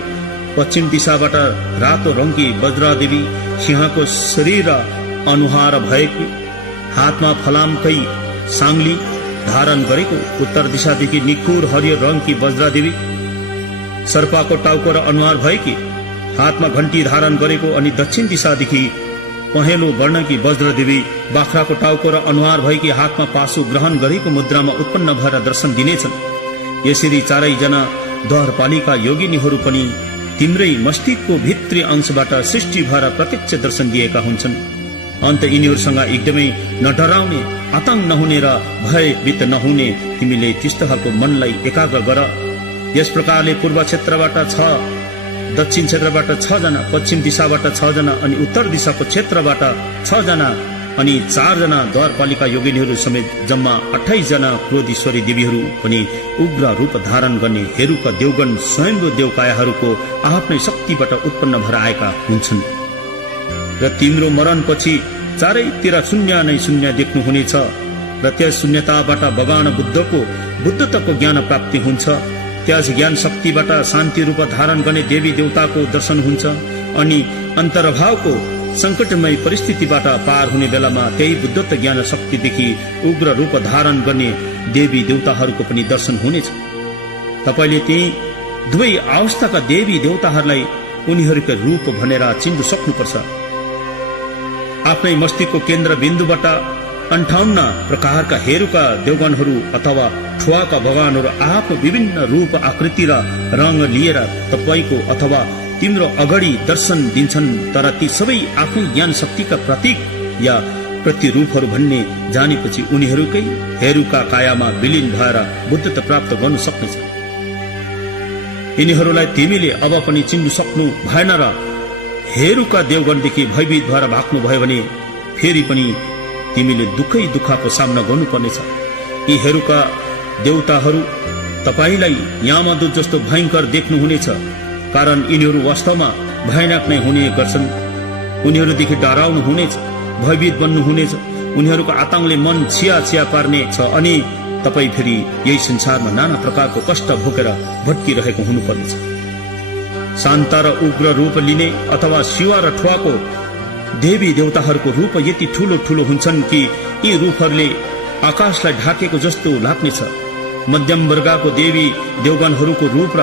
पश्चिम दिशाबाट रातो रङकी वज्रदेवी सिंहको शरीर र अनुहार भएको हातमा फलामकै सांगली धारण गरेको, उत्तर दिशादेखि निखुर हरियो रङकी वज्रदेवी सर्पको टाउको र अनुहार भएकी हातमा घण्टी धारण गरेको अनि दक्षिण दिशादेखि पहेँलो वर्णकी वज्रदेवी बाख्राको टाउको र अनुहार भएकी हातमा पासु ग्रहण गरेको मुद्रामा उत्पन्न भएर दर्शन दिनेछन्। यसरी 4 जना द्वारपालिका योगिनीहरू पनि तिम्रै मस्तिष्कको भित्री अंशबाट सृष्टि भएर प्रत्यक्ष दर्शन दिएका हुन्छन्। अन्त यिनीहरूसँग एकदमै नडराउने, आतंक नहुने र भयभीत नहुने तिमीले त्यस्तो खालको मनलाई एकाग्र गर। यस प्रकारले पूर्व क्षेत्रबाट 6, दक्षिण क्षेत्रबाट 6 जना, पश्चिम दिशाबाट 6 जना अनि उत्तर दिशाको क्षेत्रबाट 6 जना अनि 4 जना द्वारपालिका योगिनीहरू समेत जम्मा 28 जना क्रोधीश्वरी देवीहरू पनि उग्र रूप धारण गर्ने हेरुका देवगण स्वयम्भू देवकायाहरूको आफ्नै शक्तिबाट उत्पन्न भएर आएका हुन्छन्। र तिम्रो मरणपछि चारैतिर शून्य नै शून्य देख्नुहुनेछ र त्यस शून्यताबाट भगवान बुद्धत्वको ज्ञान प्राप्ति हुन्छ। त्यस ज्ञान शक्तिबाट शान्ति रूप धारण गर्ने देवी देवताको दर्शन हुन्छ अनि अन्तर्भावको संकटमय परिस्थितिबाट पार हुने बेलामा त्यही बुद्धत्व ज्ञान शक्तिदेखि उग्र रूप धारण गर्ने देवी देवताहरूको पनि दर्शन हुनेछ। तपाईले ती दुवै अवस्थाका देवी देवताहरूलाई उनीहरूका रूप भनेर चिन्न सक्नुपर्छ। आफ्नै मस्तिष्कको केन्द्र बिन्दुबाट 58 प्रकारका हेरुका देवगणहरू अथवा ठुवाका भगवानहरू आफ्नो विभिन्न रूप आकृति र रङ लिएर तपाईको अथवा तिम्रो अगाडि दर्शन दिन्छन्। तर ती सबै आफ्नो ज्ञान शक्तिका प्रतीक या प्रतिरूपहरू भन्ने जानेपछि उनीहरूकै हेरुका कायामा विलीन भएर बुद्धत्व प्राप्त गर्न सक्नेछ। यिनीहरूलाई तिमीले अब पनि चिन्न सक्नु भएन र हेरुका देवगणदेखि भयभीत भएर भाग्नु भयो भने फेरि पनि तिमीले दुःखको सामना गर्नुपर्नेछ। यी हेरुका देवताहरू तपाईलाई यामदूत जस्तो भयंकर देख्नुहुनेछ, कारण यिनीहरू वास्तवमा भयानक नै हुने गर्छन्। उनीहरूदेखि डराउनु हुनेछ, भयभीत बन्नु हुनेछ, उनीहरूको आतंकले मन छिया पार्ने छ अनि तपाई फेरि यही संसारमा नाना प्रकारको कष्ट भोगेर भट्किरहेको हुनुपर्नेछ। शान्त र उग्र रूप लिने अथवा शिव र ठुवाको देवी देवताहरूको रूप यति ठूलो ठूलो हुन्छन् कि यी रूपहरूले आकाशलाई ढाकेको जस्तो लाग्नेछ। मध्यम वर्गको देवी देवगणहरूको रूप र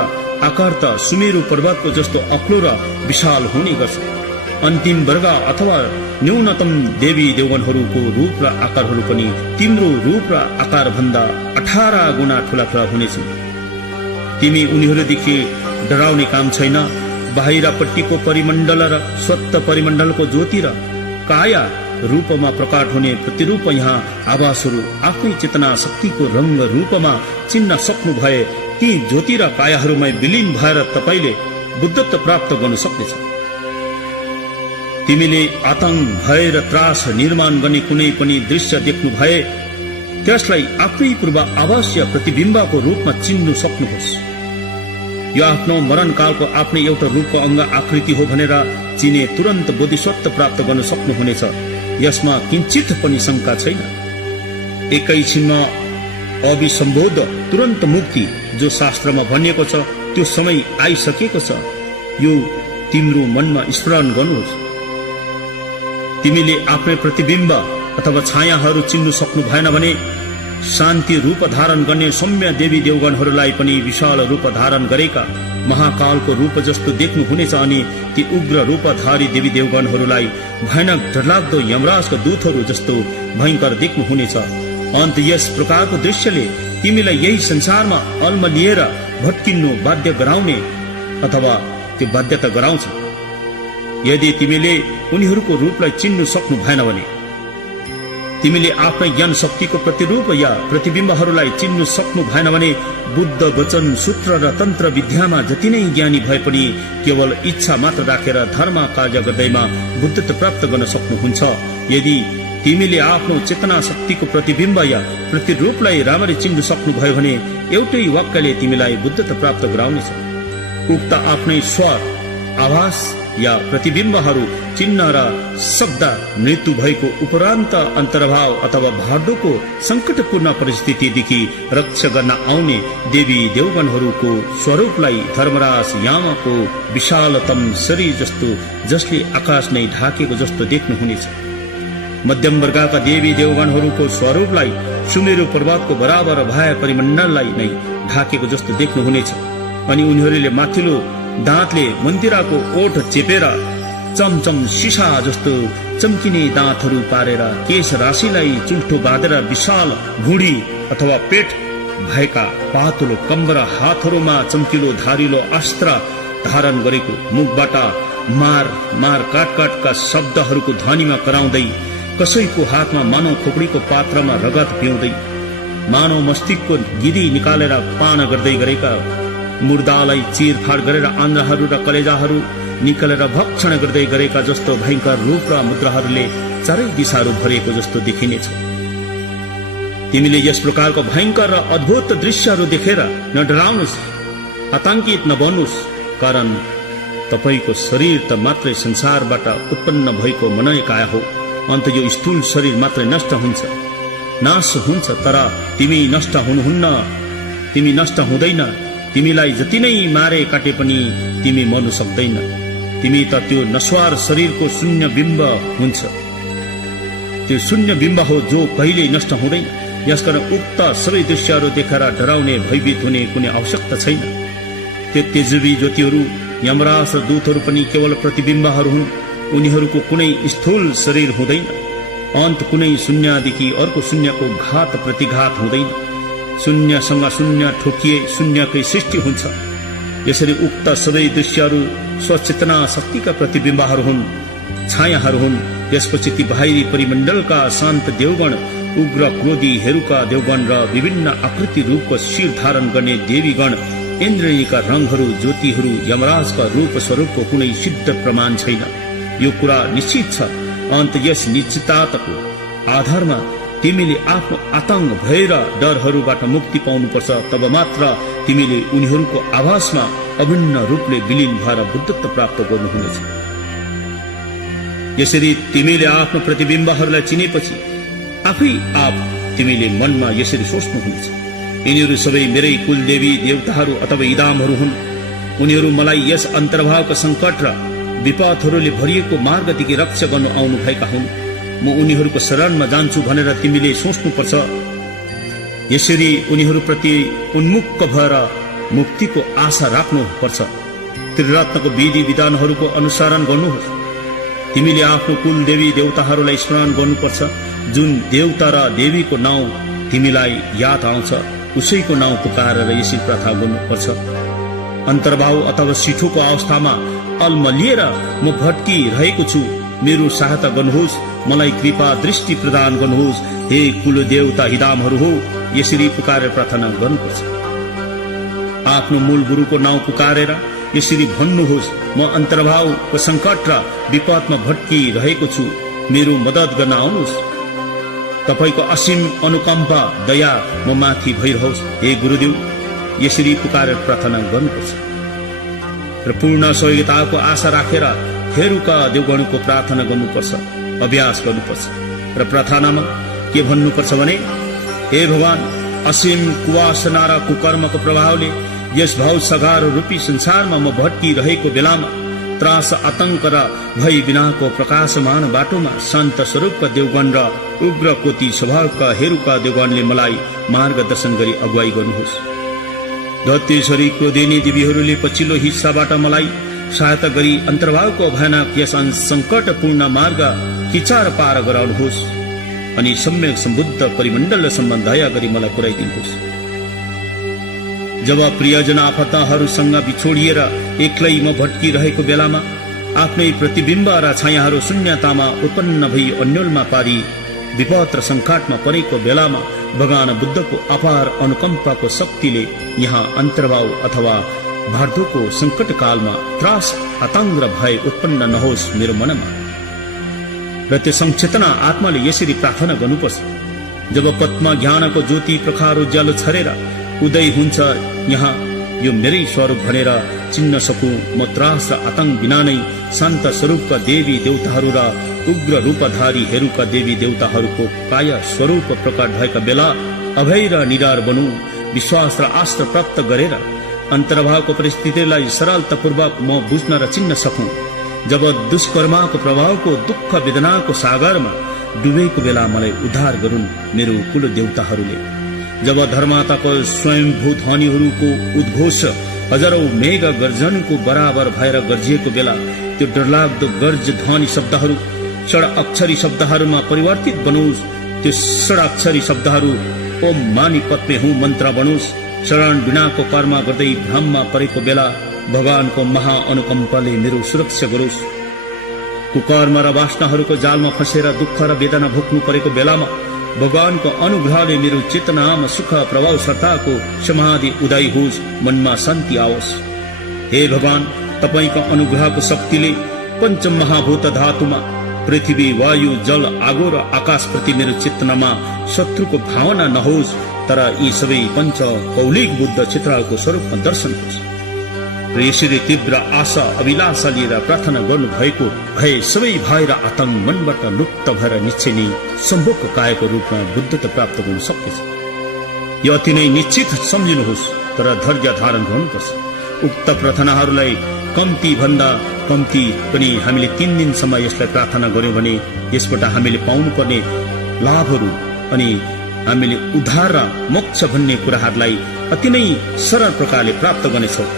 आकार त सुमेरु पर्वतको जस्तो अग्लो र विशाल हुने गर्छ। अन्तिम वर्ग अथवा न्यूनतम देवी देवगणहरूको रूप र आकारहरू पनि तिम्रो रूप र आकार भन्दा 18 गुणा ठूला हुनेछन्। तिमी उनीहरूदेखि डराउने काम छैन। बाहिरपट्टिको परिमण्डल र स्वत परिमण्डलको ज्योति र काया रूपमा प्रकट हुने प्रतिरूप यहाँ आवासहरू आफ्नै चेतना शक्तिको रंग रूपमा चिन्न सक्नु भए ती ज्योति र कायाहरूमा विलीन भएर तपाईले बुद्धत्व प्राप्त गर्न सक्नेछ। तिमीले आतंक, भय र त्रास निर्माण गर्ने कुनै पनि दृश्य देख्नु भए त्यसलाई आफ्नै पूर्व आवास या प्रतिबिम्बको रूपमा चिन्नु सक्नुहोस्। यो आफ्नो मरणकालको आफ्नै एउटा रूपको अङ्ग आकृति हो भनेर चिने तुरन्त बोधिसत्व प्राप्त गर्न सक्नुहुनेछ। यसमा किञ्चित पनि शङ्का छैन। एकैछिनमा अभिसम्बोध तुरन्त मुक्ति जो शास्त्रमा भनिएको छ त्यो समय आइसकेको छ। यो तिम्रो मनमा स्मरण गर्नुहोस्। तिमीले आफ्नै प्रतिबिम्ब अथवा छायाहरू चिन्नु सक्नु भएन भने शान्ति रूप धारण गर्ने सौम्य देवी देवगणहरूलाई पनि विशाल रूप धारण गरेका महाकालको रूप जस्तो देख्नुहुनेछ अनि ती उग्र रूपधारी देवी देवगणहरूलाई भयानक डरलाग्दो यमराजका दूतहरू जस्तो भयंकर देख्नुहुनेछ। अन्त यस प्रकारको दृश्यले तिमीलाई यही संसारमा अल्मलिएर भट्किनु बाध्य गराउने अथवा त्यो बाध्यता गराउँछ। यदि तिमीले उनीहरूको रूपलाई चिन्नु सक्नु भएन भने तिमीले आफ्नै ज्ञान शक्तिको प्रतिरूप या प्रतिबिम्बहरूलाई चिन्नु सक्नु भएन भने बुद्ध वचन सूत्र र तन्त्र विद्यामा जति नै ज्ञानी भए पनि केवल इच्छा मात्र राखेर धर्म कार्य गर्दैमा बुद्धत्व प्राप्त गर्न सक्नुहुन्छ। यदि तिमीले आफ्नो चेतना शक्तिको प्रतिबिम्ब या प्रतिरूपलाई राम्ररी चिन्नु सक्नुभयो भने एउटै वाक्यले तिमीलाई बुद्धत्व प्राप्त गराउनेछ। उक्त आफ्नै स्वर, आवाज या प्रतिबिम्बहरू चिन्ह र शब्द मृत्यु भएको उपरान्त अन्तर्भाव अथवा भाडोको संकटपूर्ण परिस्थितिदेखि रक्षा गर्न आउने देवी देवगणहरूको स्वरूपलाई धर्मराज यामको विशालतम शरीर जस्तो जसले आकाश नै ढाकेको जस्तो देख्नुहुनेछ। मध्यम वर्गका देवी देवगणहरूको स्वरूपलाई सुमेरु पर्वतको बराबर भए परिमण्डललाई नै ढाकेको जस्तो देख्नुहुनेछ। अनि उनीहरूले माथिल्लो दाँतले मन्दिराको ओठ चेपेर चमचम सिसा जस्तो चम्किने दाँतहरू पारेर केश राशिलाई चुल्ठो बाँधेर विशाल भुँडी अथवा पेट भएका पातलो कम्बर हातहरूमा चम्किलो धारिलो अस्त्र धारण गरेको मुखबाट मार मार काटका शब्दहरूको ध्वनिमा कराउँदै कसैको हातमा मानव खोपडीको पात्रमा रगत पिउँदै मानव मस्तिष्कको गिरी निकालेर पान गर्दै गरेका मुर्दालाई चिरफाड गरेर आन्द्राहरू र कलेजाहरू निकालेर भक्षण गर्दै गरेका जस्तो भयंकर रूप र मुद्राहरूले चारै दिशाहरू भरिएको जस्तो देखिनेछ। तिमीले यस प्रकारको भयंकर र अद्भुत दृश्यहरू देखेर न डराउनुस्, आतंकित नबन्नुस्, कारण तपाईको शरीर त मात्रै संसारबाट उत्पन्न भएको मनैकाया हो। अन्त यो स्थूल शरीर मात्रै नष्ट हुन्छ, नाश हुन्छ, तर तिमी नष्ट हुनुहुन्न, तिमी नष्ट हुँदैन। तिमीलाई जति नै मारे काटे पनि तिमी मर्नु सक्दैन। तिमी त त्यो नश्वर शरीरको शून्य बिम्ब हुन्छ, त्यो शून्य बिम्ब हो जो कहिल्यै नष्ट हुँदैन। यसकारण उक्त सबै दृश्यहरू देखेर डराउने भयभीत हुने कुनै आवश्यकता छैन। त्यो तेजवी ज्योतिहरू यमराज र दूतहरू पनि केवल प्रतिबिम्बहरू हुन्। उनीहरूको कुनै स्थूल शरीर हुँदैन। अन्त कुनै शून्यदेखि अर्को शून्यको घात प्रतिघात हुँदैन। शून्यसँग शून्य ठोकिए शून्यकै सृष्टि हुन्छ। यसरी उक्त सबै दृश्यहरू स्वचेतना शक्तिका प्रतिबिम्बहरू हुन्, छायाहरू हुन्। यसपछि ती बाहिरी परिमण्डलका शान्त देवगण, उग्र क्रोधी हेरुका देवगण र विभिन्न आकृति रूपको शिर धारण गर्ने देवीगण, इन्द्रियका रङहरू, ज्योतिहरू, यमराजका रूप स्वरूपको कुनै सिद्ध प्रमाण छैन। यो कुरा निश्चित छ। अन्त यस निश्चितताको आधारमा तिमीले आफ्नो आतंक, भय र डरहरूबाट मुक्ति पाउनुपर्छ। तब मात्र तिमीले उनीहरूको आवासमा अभिन्न रूपले विलीन भएर बुद्धत्व प्राप्त गर्नुहुनेछ। यसरी तिमीले आफ्नो प्रतिबिम्बहरूलाई चिनेपछि आफै आप तिमीले मनमा यसरी सोच्नुहुनेछ, यिनीहरू सबै मेरै कुलदेवी देवताहरू अथवा इदामहरू हुन्। उनीहरू मलाई यस अन्तर्भावका सङ्कट र विपदहरूले भरिएको मार्गदेखि रक्षा गर्नु आउनु भएका हुन्। म उनीहरूको शरणमा जान्छु भनेर तिमीले सोच्नुपर्छ। यसरी उनीहरूप्रति उन्मुख भएर मुक्तिको आशा राख्नुपर्छ। त्रिरत्नको विधि विधानहरूको अनुसरण गर्नुहोस्। तिमीले आफ्नो कुल देवी देवताहरूलाई स्मरण गर्नुपर्छ। जुन देवता र देवीको नाउँ तिमीलाई याद आउँछ उसैको नाउँ पुकारेर यसरी प्रार्थना गर्नुपर्छ। अन्तर्भाव अथवा सिठोको अवस्थामा अल्मलिएर म भट्किरहेको छु, मेरो सहायता गर्नुहोस्, मलाई कृपा दृष्टि प्रदान गर्नुहोस्, हे कुल देवता हिदामहरू हो, यसरी पुकारेर प्रार्थना गर्नुपर्छ। आफ्नो मूल गुरुको नाउँ पुकारेर यसरी भन्नुहोस्, म अन्तर्भावको सङ्कट र विपदमा भट्किरहेको छु, मेरो मद्दत गर्न आउनुहोस्। तपाईको असीम अनुकम्पा दया म माथि भइरहोस्। हे गुरुदेव, यसरी पुकारेर प्रार्थना गर्नुपर्छ र पूर्ण सहयोगिताको आशा राखेर हेरुका देवगणको प्रार्थना गर्नुपर्छ, अभ्यास गर्नुपर्छ। र प्रार्थनामा के भन्नुपर्छ भने, हे भगवान, असीम कुवासना र कुकर्मको प्रभावले यस भाव सगार रूपी संसारमा म भट्किरहेको बेलामा त्रास, आतंक र भय बिनाको प्रकाशमान बाटोमा शान्त स्वरूपका देवगण र उग्र कोटी स्वभावका हेरुका देवगणले मलाई मार्गदर्शन गरी अगुवाई गर्नुहोस्। धत्येश्वरी क्रोधिनी देवीहरूले पछिल्लो हिस्साबाट मलाई सहायता गरी अन्तर्भावको भयानक यस सङ्कटपूर्ण मार्ग किचार पार गराउनुहोस् अनि सम्यक सम्बुद्ध परिमण्डलसम्म दया गरी मलाई पुर्याइदिनुहोस्। जब प्रियजन आफन्तहरूसँग बिछोडिएर एक्लै म भट्किरहेको बेलामा आफ्नै प्रतिबिम्ब र छायाहरू शून्यतामा उत्पन्न भई अन्योलमा पारी विपद र सङ्कटमा परेको बेलामा भगवान बुद्धको अपार अनुकम्पाको शक्तिले यहाँ अन्तर्भाव अथवा भार्दोको सङ्कटकालमा त्रास, आतंक र भय उत्पन्न नहोस् मेरो मनमा। र त्यो संचेतना आत्माले यसरी प्रार्थना गर्नुपर्छ, जब पद्म ज्ञानको ज्योति प्रखार उज्यालो छरेर उदय हुन्छ, यहाँ यो मेरै स्वरूप भनेर चिन्न सकूँ। म त्रास र आतंक बिना नै शान्त स्वरूपका देवी देवताहरू र उग्र रूपधारी हेरुका देवी देवताहरूको काया स्वरूप प्रकट भएका बेला अभय र निडार बनूँ। विश्वास र आस्था प्राप्त गरेर अन्तर्भावको परिस्थितिलाई सरलतापूर्वक म बुझ्न र चिन्न सकूँ। जब दुष्कर्मको प्रभावको दुःख वेदनाको सागरमा डुबेको बेला मलाई उद्धार गरून् मेरो कुल देवताहरूले। जब धर्माताको स्वयंभू ध्वनिहरूको उद्घोष हजारौं मेघ गर्जनको बराबर भएर गर्जिएको बेला त्यो डरलाग्दो गर्ज ध्वनि शब्दहरू षड अक्षरी शब्दहरूमा परिवर्तित बनोस्। त्यो षड अक्षरी शब्दहरू ओम मानी पद्मे हुँ मन्त्र बनोस्। शरण बिनाको कर्म गर्दै भ्रममा परेको बेला भगवानको महाअनुकम्पाले मेरो सुरक्षा गरोस्। कुकर्म र वासनाहरूको जालमा फँसेर दुःख र वेदना भोग्नु परेको बेलामा भगवानको अनुग्रहले मेरो चेतनामा सुख प्रभाव सत्ताको समाधि उदय होस्, मनमा शान्ति आओस्। हे भगवान, तपाईको अनुग्रहको शक्तिले पञ्च महाभूत धातुमा पृथ्वी, वायु, जल, आगो र आकाशप्रति मेरो चेतनामा शत्रुको भावना नहोस्, तर यी सबै पञ्च कौलिक बुद्ध चित्रको स्वरूपमा दर्शन होस्। र यसरी तीव्र आशा अभिलाषा लिएर प्रार्थना गर्नु भएको भए सबै भय र आतंक मनबाट लुप्त भएर निश्चय नै सम्भोगको कायको रूपमा बुद्धता प्राप्त गर्न सकिन्छ। यो अति नै निश्चित सम्झिनुहोस्, तर धैर्य धारण गर्नुपर्छ। उक्त प्रार्थनाहरूलाई कम्ती भन्दा कम्ती पनि हामीले 3 दिनसम्म यसलाई प्रार्थना गर्यौं भने यसबाट हामीले पाउनुपर्ने लाभहरू अनि हामीले उद्धार र मोक्ष भन्ने कुराहरूलाई अति नै सरल प्रकारले प्राप्त गर्नेछौँ।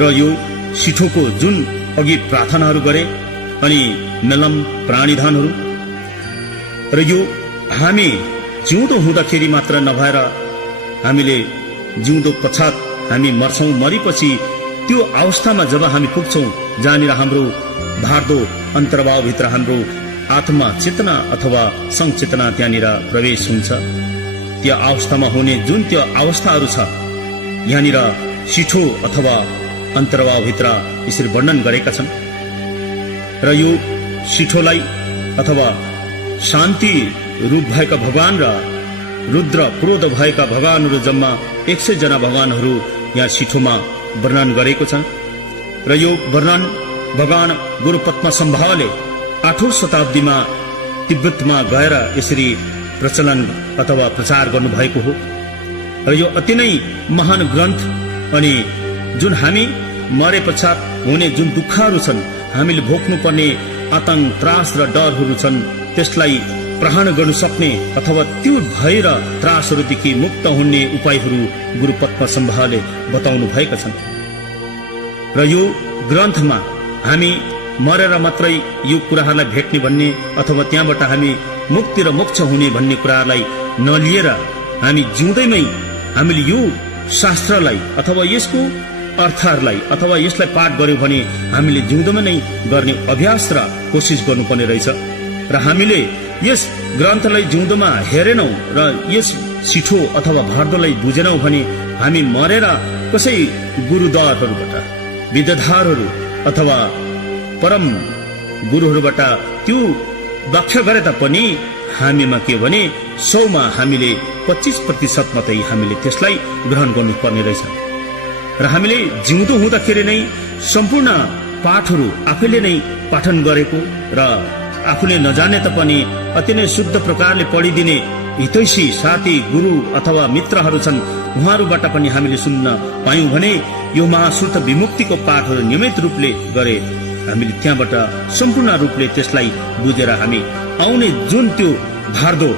र यो सिठोको जुन अघि प्रार्थनाहरू गरे अनि नलम प्राणीधनहरू र यो हामी जिउँदो हुँदाखेरि मात्र नभएर हामीले जिउँदो पश्चात हामी मर्छौँ, मरेपछि त्यो अवस्थामा जब हामी पुग्छौँ जहाँनिर हाम्रो भार्दो अन्तर्भावभित्र हाम्रो आत्मा चेतना अथवा संचेतना त्यहाँनिर प्रवेश हुन्छ, त्यो अवस्थामा हुने जुन त्यो अवस्थाहरू छ यहाँनिर सिठो अथवा अन्तर्भावभित्र यसरी वर्णन गरेका छन्। र यो सिठोलाई अथवा शान्ति रूप भएका भगवान र रुद्र क्रोध भएका भगवानहरू जम्मा 100 जना भगवानहरू यहाँ सिठोमा वर्णन गरेको छ। र यो वर्णन भगवान गुरु पद्म सम्भावले 8औं शताब्दीमा तिब्बतमा गएर यसरी प्रचलन अथवा प्रचार गर्नुभएको हो। र यो अति नै महान ग्रन्थ अनि जुन हामी मरे पश्चात हुने जुन दुःखहरू छन्, हामीले भोग्नुपर्ने आतंक, त्रास र डरहरू छन्, त्यसलाई प्रहार गर्न सक्ने अथवा त्यो भय र त्रासहरूदेखि मुक्त हुने उपायहरू गुरु पद्म सम्भावले बताउनु भएका छन्। र यो ग्रन्थमा हामी मरेर मात्रै यो कुराहरूलाई भेट्ने भन्ने अथवा त्यहाँबाट हामी मुक्ति र मोक्ष हुने भन्ने कुराहरूलाई नलिएर हामी जिउँदैमै हामीले यो शास्त्रलाई अथवा यसको अर्थहरूलाई अथवा यसलाई पाठ गर्यौं भने हामीले जिउँदोमा नै गर्ने अभ्यास र कोसिस गर्नुपर्ने रहेछ। र हामीले यस ग्रन्थलाई जिउँदोमा हेरेनौं र यस सिठो अथवा भार्दोलाई बुझेनौं भने हामी मरेर कसै गुरुद्वारहरूबाट विद्याधरहरू अथवा परम गुरुहरूबाट त्यो व्याख्या गरे तापनि हामीमा के भने 100मा हामीले 25% मात्रै हामीले त्यसलाई ग्रहण गर्नुपर्ने रहेछ। र हामीले जिउँदो हुँदाखेरि नै सम्पूर्ण पाठहरू आफैले नै पाठन गरेको र आफूले नजाने तापनि अति नै शुद्ध प्रकारले पढिदिने हितैषी साथी गुरु अथवा मित्रहरू छन्, उहाँहरूबाट पनि हामीले सुन्न पायौं भने यो महाश्रुत विमुक्तिको पाठहरू नियमित रूपले गरे हामीले त्यहाँबाट सम्पूर्ण रूपले त्यसलाई बुझेर हामी आउने जुन त्यो धार्दो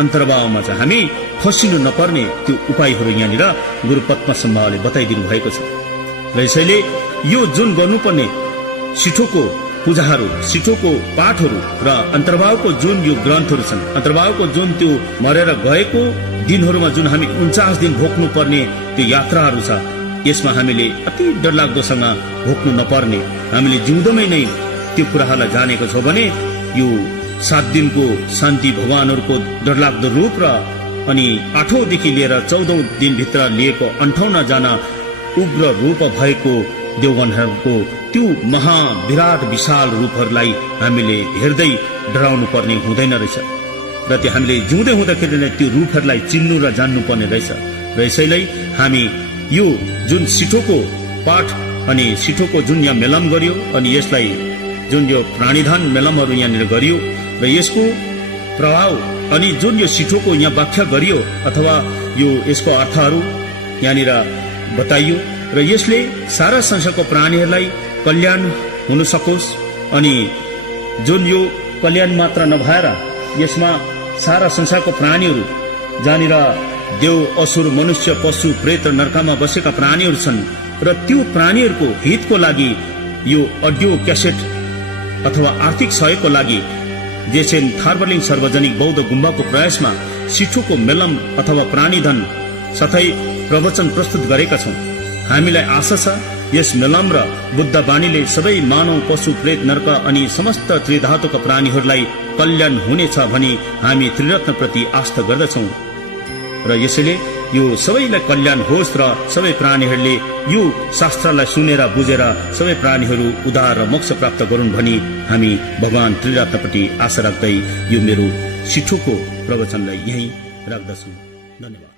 अन्तर्भावमा चाहिँ हामी फसिनु नपर्ने त्यो उपायहरू यहाँनिर गुरु पद्मसम्भावले बताइदिनु भएको छ। र यसैले यो जुन गर्नुपर्ने सिठोको पूजाहरू, सिठोको पाठहरू र अन्तर्भावको जुन यो ग्रन्थहरू छन्, अन्तर्भावको जुन त्यो मरेर गएको दिनहरूमा जुन हामी 49 दिन भोग्नु पर्ने त्यो यात्राहरू छ, यसमा हामीले अति डरलाग्दोसँग भोग्नु नपर्ने, हामीले जिउँदोमै नै त्यो कुराहरूलाई जानेको छौँ भने यो 7 दिनको शान्ति भगवानहरूको डरलाग्दो रूप र अनि 8औं देखि लिएर 14औं दिनभित्र लिएको 58 जना उग्र रूप भएको देवगणहरूको त्यो महाविराट विशाल रूपहरूलाई हामीले हेर्दै डराउनु पर्ने हुँदैन रहेछ। र त्यो हामीले जिउँदै हुँदाखेरि नै त्यो रूपहरूलाई चिन्नु र जान्नु पर्ने रहेछ। र यसैलाई हामी यो जुन सिठोको पाठ अनि सिठोको जुन यहाँ मेलम गरियो अनि यसलाई जुन यो प्राणीधन मेलमहरू यहाँनिर गरियो र यसको प्रभाव अनि जुन यो सिठोको यहाँ व्याख्या गरियो अथवा यो यसको अर्थहरू यहाँनिर बताइयो र यसले सारा संसारको प्राणीहरूलाई कल्याण हुन सकोस् अनि जुन यो कल्याण मात्र नभएर यसमा सारा संसारको प्राणीहरू जहाँनिर देव असुर मनुष्य पशु प्रेत र नरकमा बसेका प्राणीहरू छन् र त्यो प्राणीहरूको हितको लागि यो अडियो क्यासेट अथवा आर्थिक सहयोगको लागि जेसेन थार्बलिङ सार्वजनिक बौद्ध गुम्बाको प्रयासमा सिठोको मेलम अथवा प्राणीधन साथै प्रवचन प्रस्तुत गरेका छौं। हामीलाई आशा छ यस मेलम र बुद्ध बाणीले सबै मानव पशु प्रेत नरक अनि समस्त त्रिधातुका प्राणीहरूलाई कल्याण हुनेछ भनी हामी त्रिरत्न प्रति आस्था गर्दछौं र यसैले यो सबैलाई कल्याण होस् र सबै प्राणीहरूले यो शास्त्रलाई सुनेर बुझेर सबै प्राणीहरू उद्धार र मोक्ष प्राप्त गरून् भनी हामी भगवान त्रिरत्नप्रति आशा राख्दै यो मेरो सिठोको प्रवचनलाई यही राख्दछु। धन्यवाद।